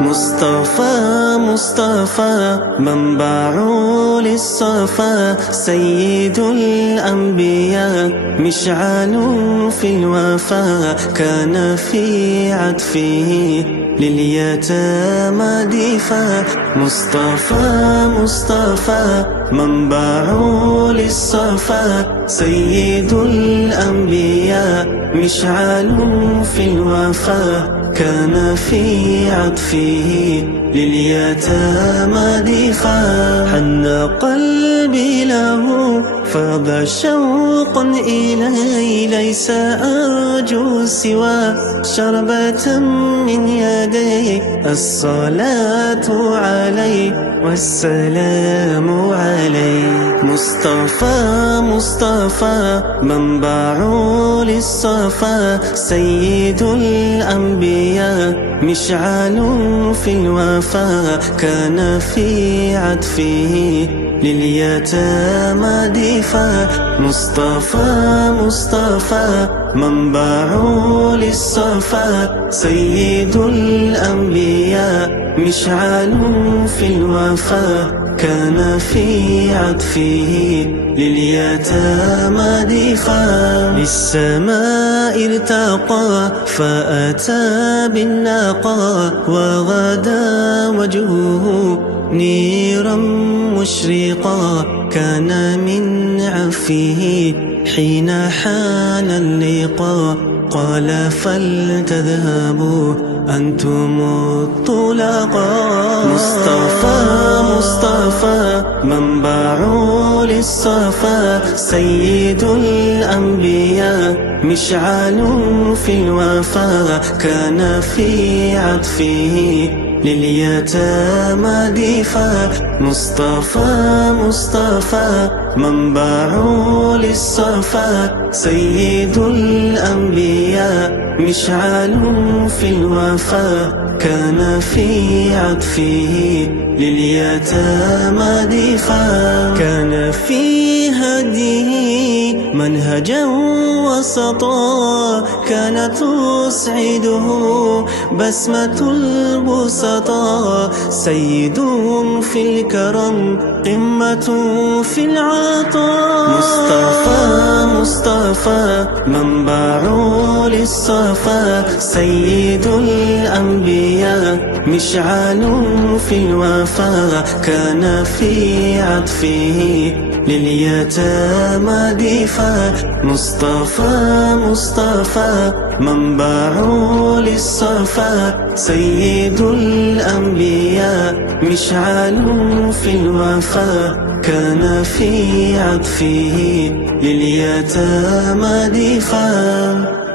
مصطفى مصطفى منبع للصفا، سيد الأنبياء مشعل في الوفا، كان في عطفه لليتامى دفا. مصطفى مصطفى منبع للصفا، سيد الأنبياء مشعل في الوفا، كان في عطفه لليتامى دفا. حن قلبي له فاض شوقا إلي، ليس أرجو سوى شربة من يدي. الصلاة علي والسلام علي. مصطفى مصطفى منبع للصفا، سيد الأنبياء مشعل في الوفا، كان في عطفه لليتامى دفا. مصطفى مصطفى منبع للصفا، سيد الأنبياء مشعل في الوفا، كان في عطفه لليتامى دفا. للسماء ارتقى فأتى بالناقة، وغدا وجهه نيرا مشرقا، كان من عفه حين حان اللقاء. قال فلتذهبوا أنتم الطلقاء. مصطفى مصطفى منبع للصفا، سيد الأنبياء مشعل في الوفا، كان في عطفه لليتامى دفا. مصطفى مصطفى منبع للصفا، سيد الأنبياء مشعل في الوفا، كان في عطفه لليتامى دفا. كان في هديه منهجا وسطا، كانت تسعده بسمة البسطاء. سيد في الكرم قمة في العطاء. مصطفى مصطفى منبع للصفا، سيد الأنبياء مشعل في الوفا، كان في عطفه لليتامى دفا. مصطفى مصطفى منبع للصفا، سيد الأنبياء مشعل في الوفا، كان في عطفه لليتامى دفا.